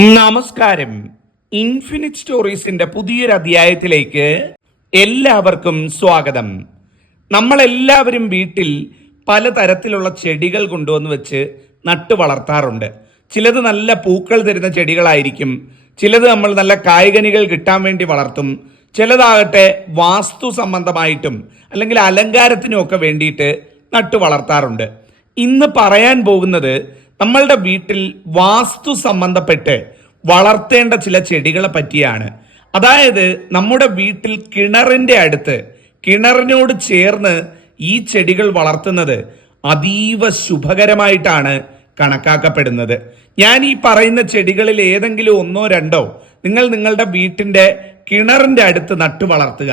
നമസ്കാരം. ഇൻഫിനിറ്റ് സ്റ്റോറീസിന്റെ പുതിയൊരു അധ്യായത്തിലേക്ക് എല്ലാവർക്കും സ്വാഗതം. നമ്മളെല്ലാവരും വീട്ടിൽ പലതരത്തിലുള്ള ചെടികൾ കൊണ്ടുവന്ന് വെച്ച് നട്ടു വളർത്താറുണ്ട്. ചിലത് നല്ല പൂക്കൾ തരുന്ന ചെടികളായിരിക്കും. ചിലത് നമ്മൾ നല്ല കായ്കനികൾ കിട്ടാൻ വേണ്ടി വളർത്തും. ചിലതാകട്ടെ വാസ്തു സംബന്ധമായിട്ടും അല്ലെങ്കിൽ അലങ്കാരത്തിനും ഒക്കെ വേണ്ടിയിട്ട് നട്ടു വളർത്താറുണ്ട്. ഇന്ന് പറയാൻ പോകുന്നത് നമ്മളുടെ വീട്ടിൽ വാസ്തു സംബന്ധപ്പെട്ട് വളർത്തേണ്ട ചില ചെടികളെ പറ്റിയാണ്. അതായത് നമ്മുടെ വീട്ടിൽ കിണറിന്റെ അടുത്ത് കിണറിനോട് ചേർന്ന് ഈ ചെടികൾ വളർത്തുന്നത് അതീവ ശുഭകരമായിട്ടാണ് കണക്കാക്കപ്പെടുന്നത്. ഞാൻ ഈ പറയുന്ന ചെടികളിൽ ഏതെങ്കിലും ഒന്നോ രണ്ടോ നിങ്ങൾ നിങ്ങളുടെ വീട്ടിന്റെ കിണറിന്റെ അടുത്ത് നട്ടു വളർത്തുക.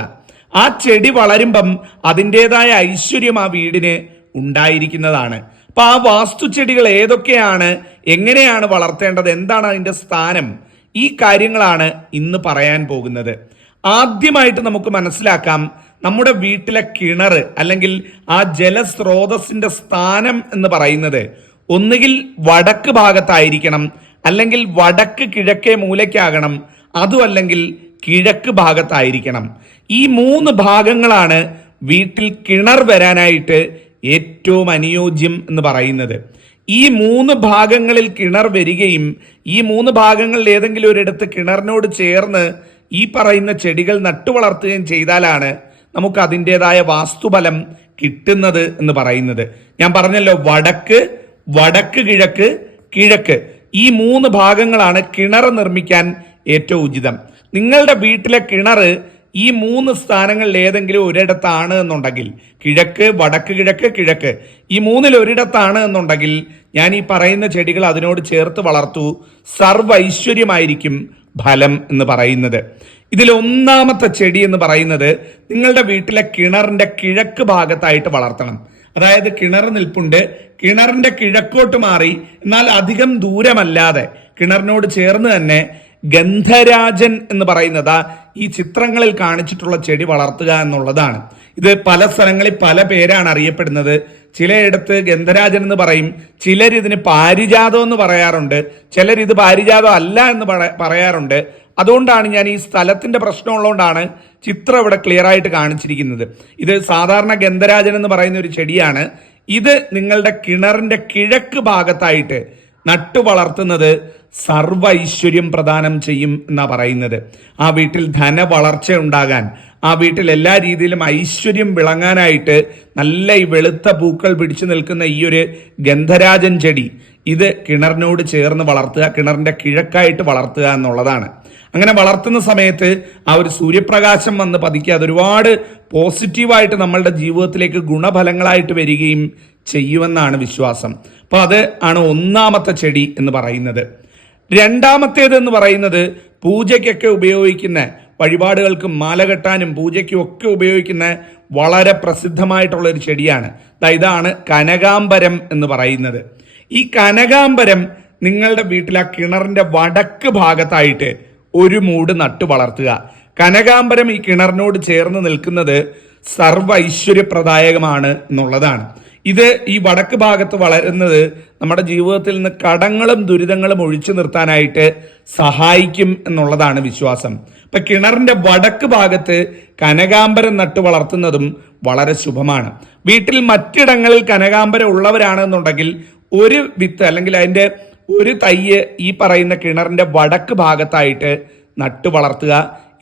ആ ചെടി വളരുമ്പം അതിന്റെതായ ഐശ്വര്യം ആ വീടിന് ഉണ്ടായിരിക്കുന്നതാണ്. അപ്പൊ ആ വാസ്തു ചെടികൾ ഏതൊക്കെയാണ്? എങ്ങനെയാണ് വളർത്തേണ്ടത്? എന്താണ് അതിന്റെ സ്ഥാനം? ഈ കാര്യങ്ങളാണ് ഇന്ന് പറയാൻ പോകുന്നത്. ആദ്യമായിട്ട് നമുക്ക് മനസ്സിലാക്കാം നമ്മുടെ വീട്ടിലെ കിണർ അല്ലെങ്കിൽ ആ ജലസ്രോതസ്സിന്റെ സ്ഥാനം എന്ന് പറയുന്നത് ഒന്നുകിൽ വടക്ക് ഭാഗത്തായിരിക്കണം അല്ലെങ്കിൽ വടക്ക് കിഴക്കേ മൂലയ്ക്കാകണം അതും അല്ലെങ്കിൽ കിഴക്ക് ഭാഗത്തായിരിക്കണം. ഈ മൂന്ന് ഭാഗങ്ങളാണ് വീട്ടിൽ കിണർ വരാനായിട്ട് ഏറ്റവും അനുയോജ്യം എന്ന് പറയുന്നത്. ഈ മൂന്ന് ഭാഗങ്ങളിൽ കിണർ വരികയും ഈ മൂന്ന് ഭാഗങ്ങളിൽ ഏതെങ്കിലും ഒരിടത്ത് കിണറിനോട് ചേർന്ന് ഈ പറയുന്ന ചെടികൾ നട്ടു വളർത്തുകയും ചെയ്താലാണ് നമുക്ക് അതിന്റെതായ വാസ്തുബലം കിട്ടുന്നത് എന്ന് പറയുന്നത്. ഞാൻ പറഞ്ഞല്ലോ വടക്ക് വടക്ക് കിഴക്ക് കിഴക്ക്. ഈ മൂന്ന് ഭാഗങ്ങളാണ് കിണർ നിർമ്മിക്കാൻ ഏറ്റവും ഉചിതം. നിങ്ങളുടെ വീട്ടിലെ കിണർ ഈ മൂന്ന് സ്ഥാനങ്ങളിൽ ഏതെങ്കിലും ഒരിടത്താണ് എന്നുണ്ടെങ്കിൽ കിഴക്ക് വടക്ക് കിഴക്ക് കിഴക്ക്. ഈ മൂന്നിൽ ഒരിടത്താണ് എന്നുണ്ടെങ്കിൽ ഞാൻ ഈ പറയുന്ന ചെടികൾ അതിനോട് ചേർത്ത് വളർത്തു സർവ ഐശ്വര്യമായിരിക്കും ഫലം എന്ന് പറയുന്നത്. ഇതിൽ ഒന്നാമത്തെ ചെടി എന്ന് പറയുന്നത് നിങ്ങളുടെ വീട്ടിലെ കിണറിന്റെ കിഴക്ക് ഭാഗത്തായിട്ട് വളർത്തണം. അതായത് കിണർ നിൽപ്പുണ്ട് കിണറിന്റെ കിഴക്കോട്ട് മാറി എന്നാൽ അധികം ദൂരമല്ലാതെ കിണറിനോട് ചേർന്ന് തന്നെ ഗന്ധരാജൻ എന്ന് പറയുന്നത് ഈ ചിത്രങ്ങളിൽ കാണിച്ചിട്ടുള്ള ചെടി വളർത്തുക എന്നുള്ളതാണ്. ഇത് പല സ്ഥലങ്ങളിൽ പല പേരാണ് അറിയപ്പെടുന്നത്. ചിലയിടത്ത് ഗന്ധരാജൻ എന്ന് പറയും ചിലർ ഇതിന് പാരിജാതം എന്ന് പറയാറുണ്ട് ചിലർ ഇത് പാരിജാതം അല്ല എന്ന് പറയാറുണ്ട്. അതുകൊണ്ടാണ് ഞാൻ ഈ സ്ഥലത്തിന്റെ പ്രശ്നമുള്ളതുകൊണ്ടാണ് ചിത്രം ഇവിടെ ക്ലിയർ ആയിട്ട് കാണിച്ചിരിക്കുന്നത്. ഇത് സാധാരണ ഗന്ധരാജൻ എന്ന് പറയുന്ന ഒരു ചെടിയാണ്. ഇത് നിങ്ങളുടെ കിണറിന്റെ കിഴക്ക് ഭാഗത്തായിട്ട് നട്ടു വളർത്തുന്നത് സർവ ഐശ്വര്യം പ്രദാനം ചെയ്യും എന്നാ പറയുന്നത്. ആ വീട്ടിൽ ധന വളർച്ച ഉണ്ടാകാൻ ആ വീട്ടിൽ എല്ലാ രീതിയിലും ഐശ്വര്യം വിളങ്ങാനായിട്ട് നല്ല ഈ വെളുത്ത പൂക്കൾ പിടിച്ചു നിൽക്കുന്ന ഈ ഒരു ഗന്ധരാജൻ ചെടി ഇത് കിണറിനോട് ചേർന്ന് വളർത്തുക കിണറിന്റെ കിഴക്കായിട്ട് വളർത്തുക എന്നുള്ളതാണ്. അങ്ങനെ വളർത്തുന്ന സമയത്ത് ആ ഒരു സൂര്യപ്രകാശം വന്ന് പതിക്കുക അതൊരുപാട് പോസിറ്റീവായിട്ട് നമ്മളുടെ ജീവിതത്തിലേക്ക് ഗുണഫലങ്ങളായിട്ട് വരികയും ചെയ്യുമെന്നാണ് വിശ്വാസം. അപ്പൊ അത് ആണ് ഒന്നാമത്തെ ചെടി എന്ന് പറയുന്നത്. രണ്ടാമത്തേത് എന്ന് പറയുന്നത് പൂജയ്ക്കൊക്കെ ഉപയോഗിക്കുന്ന വഴിപാടുകൾക്കും മാല കെട്ടാനും പൂജയ്ക്കും ഒക്കെ ഉപയോഗിക്കുന്ന വളരെ പ്രസിദ്ധമായിട്ടുള്ള ഒരു ചെടിയാണ് ഇതാണ് കനകാംബരം എന്ന് പറയുന്നത്. ഈ കനകാംബരം നിങ്ങളുടെ വീട്ടിലെ കിണറിന്റെ വടക്ക് ഭാഗത്തായിട്ട് ഒരു മൂട് നട്ടു വളർത്തുക. കനകാംബരം ഈ കിണറിനോട് ചേർന്ന് നിൽക്കുന്നത് സർവ ഐശ്വര്യപ്രദായകമാണ് എന്നുള്ളതാണ്. ഇത് ഈ വടക്ക് ഭാഗത്ത് വളരുന്നത് നമ്മുടെ ജീവിതത്തിൽ നിന്ന് കടങ്ങളും ദുരിതങ്ങളും ഒഴിച്ചു നിർത്താനായിട്ട് സഹായിക്കും എന്നുള്ളതാണ് വിശ്വാസം. ഇപ്പൊ കിണറിന്റെ വടക്ക് ഭാഗത്ത് കനകാംബരം നട്ടു വളർത്തുന്നതും വളരെ ശുഭമാണ്. വീട്ടിൽ മറ്റിടങ്ങളിൽ കനകാംബരം ഉള്ളവരാണെന്നുണ്ടെങ്കിൽ ഒരു വിത്ത് അല്ലെങ്കിൽ അതിന്റെ ഒരു തയ്യ് ഈ പറയുന്ന കിണറിന്റെ വടക്ക് ഭാഗത്തായിട്ട് നട്ടു വളർത്തുക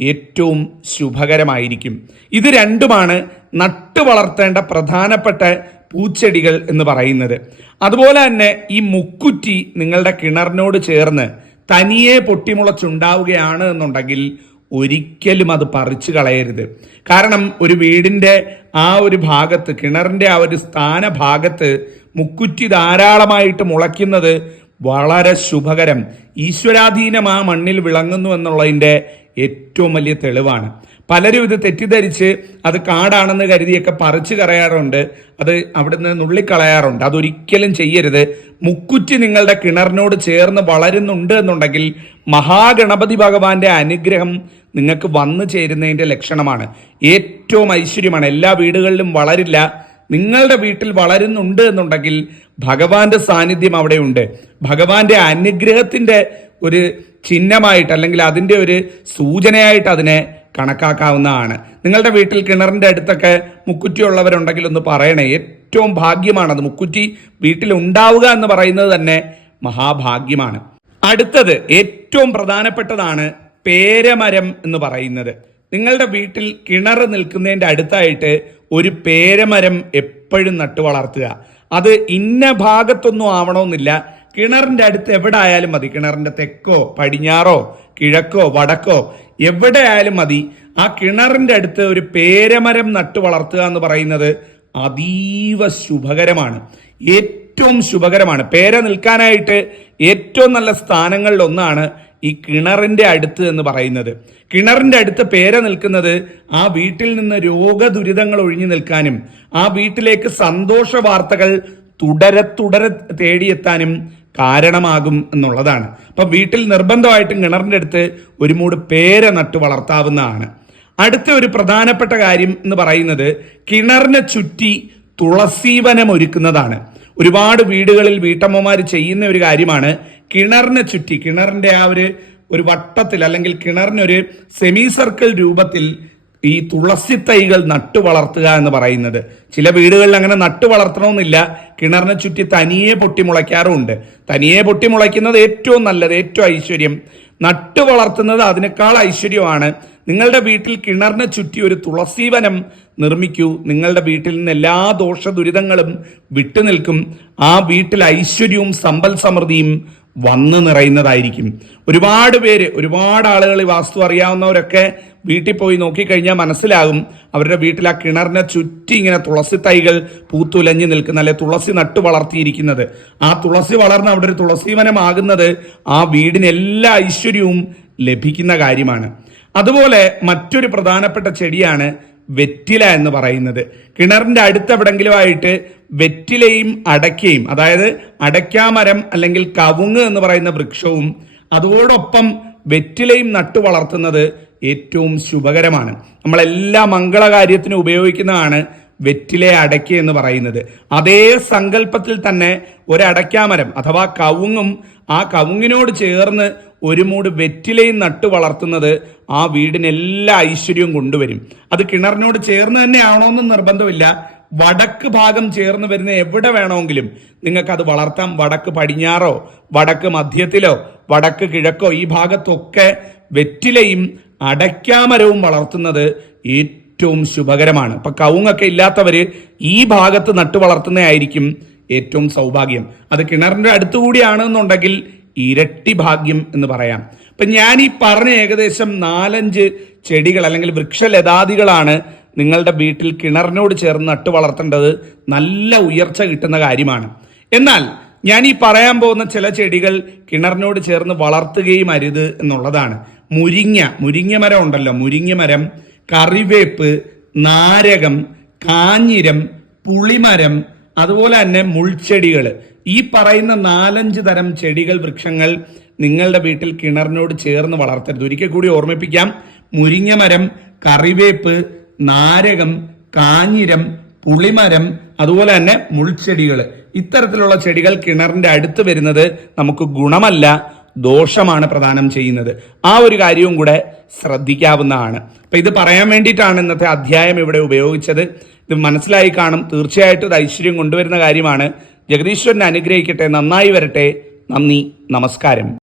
ഏറ്റവും ശുഭകരമായിരിക്കും. ഇത് രണ്ടുമാണ് നട്ടു വളർത്തേണ്ട പ്രധാനപ്പെട്ട പൂച്ചെടികൾ എന്ന് പറയുന്നത്. അതുപോലെ തന്നെ ഈ മുക്കുറ്റി നിങ്ങളുടെ കിണറിനോട് ചേർന്ന് തനിയെ പൊട്ടിമുളച്ചുണ്ടാവുകയാണ് എന്നുണ്ടെങ്കിൽ ഒരിക്കലും അത് പറിച്ചു കളയരുത്. കാരണം ഒരു വീടിന്റെ ആ ഒരു ഭാഗത്ത് കിണറിന്റെ ആ ഒരു സ്ഥാന ഭാഗത്ത് മുക്കുറ്റി ധാരാളമായിട്ട് മുളയ്ക്കുന്നത് വളരെ ശുഭകരം. ഈശ്വരാധീനം ആ മണ്ണിൽ വിളങ്ങുന്നു എന്നുള്ളതിന്റെ ഏറ്റവും വലിയ തെളിവാണ്. പലരും ഇത് തെറ്റിദ്ധരിച്ച് അത് കാടാണെന്ന് കരുതിയൊക്കെ പറിച്ചു കളയാറുണ്ട് അത് അവിടുന്ന് നുള്ളിക്കളയാറുണ്ട്. അതൊരിക്കലും ചെയ്യരുത്. മുക്കുറ്റി നിങ്ങളുടെ കിണറിനോട് ചേർന്ന് വളരുന്നുണ്ട് എന്നുണ്ടെങ്കിൽ മഹാഗണപതി ഭഗവാന്റെ അനുഗ്രഹം നിങ്ങൾക്ക് വന്നു ചേരുന്നതിന്റെ ലക്ഷണമാണ്. ഏറ്റവും ഐശ്വര്യമാണ്. എല്ലാ വീടുകളിലും വളരില്ല. നിങ്ങളുടെ വീട്ടിൽ വളരുന്നുണ്ട് എന്നുണ്ടെങ്കിൽ ഭഗവാന്റെ സാന്നിധ്യം അവിടെയുണ്ട്. ഭഗവാന്റെ അനുഗ്രഹത്തിന്റെ ഒരു ചിഹ്നമായിട്ട് അല്ലെങ്കിൽ അതിന്റെ ഒരു സൂചനയായിട്ട് അതിനെ കണക്കാക്കാവുന്നതാണ്. നിങ്ങളുടെ വീട്ടിൽ കിണറിന്റെ അടുത്തൊക്കെ മുക്കുറ്റി ഉള്ളവരുണ്ടെങ്കിൽ ഒന്ന് പറയണേ. ഏറ്റവും ഭാഗ്യമാണത് മുക്കുറ്റി വീട്ടിൽ ഉണ്ടാവുക എന്ന് പറയുന്നത് തന്നെ മഹാഭാഗ്യമാണ്. അടുത്തത് ഏറ്റവും പ്രധാനപ്പെട്ടതാണ് പേരമരം എന്ന് പറയുന്നത്. നിങ്ങളുടെ വീട്ടിൽ കിണർ നിൽക്കുന്നതിന്റെ അടുത്തായിട്ട് ഒരു പേരമരം എപ്പോഴും നട്ടു വളർത്തുക. അത് ഇന്ന ഭാഗത്തൊന്നും ആവണമെന്നില്ല. കിണറിന്റെ അടുത്ത് എവിടെ ആയാലും മതി. കിണറിന്റെ തെക്കോ പടിഞ്ഞാറോ കിഴക്കോ വടക്കോ എവിടെ ആയാലും മതി. ആ കിണറിന്റെ അടുത്ത് ഒരു പേരമരം നട്ടു വളർത്തുക എന്ന് പറയുന്നത് അതീവ ശുഭകരമാണ്. ഏറ്റവും ശുഭകരമാണ്. പേര നിൽക്കാനായിട്ട് ഏറ്റവും നല്ല സ്ഥാനങ്ങളിൽ ഒന്നാണ് ഈ കിണറിന്റെ അടുത്ത് എന്ന് പറയുന്നത്. കിണറിന്റെ അടുത്ത് പേര നിൽക്കുന്നത് ആ വീട്ടിൽ നിന്ന് രോഗദുരിതങ്ങൾ ഒഴിഞ്ഞു നിൽക്കാനും ആ വീട്ടിലേക്ക് സന്തോഷ വാർത്തകൾ തുടരെ തുടരെ തേടിയെത്താനും കാരണമാകും എന്നുള്ളതാണ്. അപ്പൊ വീട്ടിൽ നിർബന്ധമായിട്ടും കിണറിന്റെ അടുത്ത് ഒരു മൂട് പേര നട്ടു വളർത്താവുന്നതാണ്. അടുത്ത ഒരു പ്രധാനപ്പെട്ട കാര്യം എന്ന് പറയുന്നത് കിണറിനെ ചുറ്റി തുളസീവനം ഒരുക്കുന്നതാണ്. ഒരുപാട് വീടുകളിൽ വീട്ടമ്മമാർ ചെയ്യുന്ന ഒരു കാര്യമാണ് കിണറിനെ ചുറ്റി കിണറിന്റെ ആ ഒരു ഒരു വട്ടത്തിൽ അല്ലെങ്കിൽ കിണറിനൊരു സെമി സർക്കിൾ രൂപത്തിൽ ഈ തുളസി തൈകൾ നട്ടു വളർത്തുക എന്ന് പറയുന്നത്. ചില വീടുകളിൽ അങ്ങനെ നട്ടു വളർത്തണമെന്നില്ല. കിണറിനെ ചുറ്റി തനിയെ പൊട്ടി മുളയ്ക്കാറുമുണ്ട്. തനിയെ പൊട്ടി മുളയ്ക്കുന്നത് ഏറ്റവും നല്ലത് ഏറ്റവും ഐശ്വര്യം. നട്ടു വളർത്തുന്നത് അതിനേക്കാൾ ഐശ്വര്യമാണ്. നിങ്ങളുടെ വീട്ടിൽ കിണറിനെ ചുറ്റി ഒരു തുളസീവനം നിർമ്മിക്കൂ. നിങ്ങളുടെ വീട്ടിൽ നിന്ന് എല്ലാ ദോഷ ദുരിതങ്ങളും വിട്ടുനിൽക്കും. ആ വീട്ടിൽ ഐശ്വര്യവും സമ്പൽ സമൃദ്ധിയും വന്നു നിറയുന്നതായിരിക്കും. ഒരുപാട് പേര് ഒരുപാട് ആളുകൾ ഈ വാസ്തു അറിയാവുന്നവരൊക്കെ വീട്ടിൽ പോയി നോക്കിക്കഴിഞ്ഞാൽ മനസ്സിലാകും. അവരുടെ വീട്ടിൽ ആ കിണറിനെ ചുറ്റി ഇങ്ങനെ തുളസി തൈകൾ പൂത്തുലഞ്ഞു നിൽക്കുന്ന അല്ലെ തുളസി നട്ടു വളർത്തിയിരിക്കുന്നത്. ആ തുളസി വളർന്ന് അവിടെ ഒരു തുളസീവനമാകുന്നത് ആ വീടിന് എല്ലാ ഐശ്വര്യവും ലഭിക്കുന്ന കാര്യമാണ്. അതുപോലെ മറ്റൊരു പ്രധാനപ്പെട്ട ചെടിയാണ് വെറ്റില എന്ന് പറയുന്നത്. കിണറിന്റെ അടുത്തെവിടെങ്കിലും ആയിട്ട് വെറ്റിലയും അടയ്ക്കയും അതായത് അടയ്ക്കാമരം അല്ലെങ്കിൽ കവുങ്ങ് എന്ന് പറയുന്ന വൃക്ഷവും അതോടൊപ്പം വെറ്റിലയും നട്ടു വളർത്തുന്നത് ഏറ്റവും ശുഭകരമാണ്. നമ്മളെല്ലാ മംഗളകാര്യത്തിനും ഉപയോഗിക്കുന്നതാണ് വെറ്റിലെ അടയ്ക്ക എന്ന് പറയുന്നത്. അതേ സങ്കല്പത്തിൽ തന്നെ ഒരടയ്ക്കാമരം അഥവാ കവുങ്ങും ആ കവുങ്ങിനോട് ചേർന്ന് ഒരു മൂട് വെറ്റിലയും നട്ടു വളർത്തുന്നത് ആ വീടിന് എല്ലാ ഐശ്വര്യവും കൊണ്ടുവരും. അത് കിണറിനോട് ചേർന്ന് തന്നെയാണോ എന്നും നിർബന്ധമില്ല. വടക്ക് ഭാഗം ചേർന്ന് വരുന്ന എവിടെ വേണമെങ്കിലും നിങ്ങൾക്ക് അത് വളർത്താം. വടക്ക് പടിഞ്ഞാറോ വടക്ക് മധ്യത്തിലോ വടക്ക് കിഴക്കോ ഈ ഭാഗത്തൊക്കെ വെറ്റിലയും അടയ്ക്കാമരവും വളർത്തുന്നത് ഏറ്റവും ശുഭകരമാണ്. ഇപ്പൊ കവുങ്ങൊക്കെ ഇല്ലാത്തവര് ഈ ഭാഗത്ത് നട്ടു വളർത്തുന്നതായിരിക്കും ഏറ്റവും സൗഭാഗ്യം. അത് കിണറിന്റെ അടുത്തുകൂടിയാണെന്നുണ്ടെങ്കിൽ ഇരട്ടി ഭാഗ്യം എന്ന് പറയാം. ഇപ്പൊ ഞാൻ ഈ പറഞ്ഞ ഏകദേശം നാലഞ്ച് ചെടികൾ അല്ലെങ്കിൽ വൃക്ഷലതാദികളാണ് നിങ്ങളുടെ വീട്ടിൽ കിണറിനോട് ചേർന്ന് നട്ടു വളർത്തേണ്ടത് നല്ല ഉയർച്ച കിട്ടുന്ന കാര്യമാണ്. എന്നാൽ ഞാൻ ഈ പറയാൻ പോകുന്ന ചില ചെടികൾ കിണറിനോട് ചേർന്ന് വളർത്തുകയും അരുത് എന്നുള്ളതാണ്. മുരിങ്ങ മുരിങ്ങ മരം ഉണ്ടല്ലോ. മുരിങ്ങ മരം കറിവേപ്പ് നാരകം കാഞ്ഞിരം പുളിമരം അതുപോലെ തന്നെ മുൾച്ചെടികൾ ഈ പറയുന്ന നാലഞ്ച് തരം ചെടികൾ വൃക്ഷങ്ങൾ നിങ്ങളുടെ വീട്ടിൽ കിണറിനോട് ചേർന്ന് വളർത്തരുത്. ഒരിക്കൽ കൂടി ഓർമ്മിപ്പിക്കാം. മുരിങ്ങമരം കറിവേപ്പ് നാരകം കാഞ്ഞിരം പുളിമരം അതുപോലെ തന്നെ മുൾച്ചെടികൾ ഇത്തരത്തിലുള്ള ചെടികൾ കിണറിന്റെ അടുത്ത് വരുന്നത് നമുക്ക് ഗുണമല്ല ദോഷമാണ് പ്രദാനം ചെയ്യുന്നത്. ആ ഒരു കാര്യവും കൂടെ ശ്രദ്ധിക്കാവുന്നതാണ്. അപ്പൊ ഇത് പറയാൻ വേണ്ടിയിട്ടാണ് ഇന്നത്തെ അധ്യായം ഇവിടെ ഉപയോഗിച്ചത്. ഇത് മനസ്സിലായി കാണും. തീർച്ചയായിട്ടും ഇത് ഐശ്വര്യം കൊണ്ടുവരുന്ന കാര്യമാണ്. ജഗദീശ്വരനെ അനുഗ്രഹിക്കട്ടെ. നന്നായി വരട്ടെ. നന്ദി. നമസ്കാരം.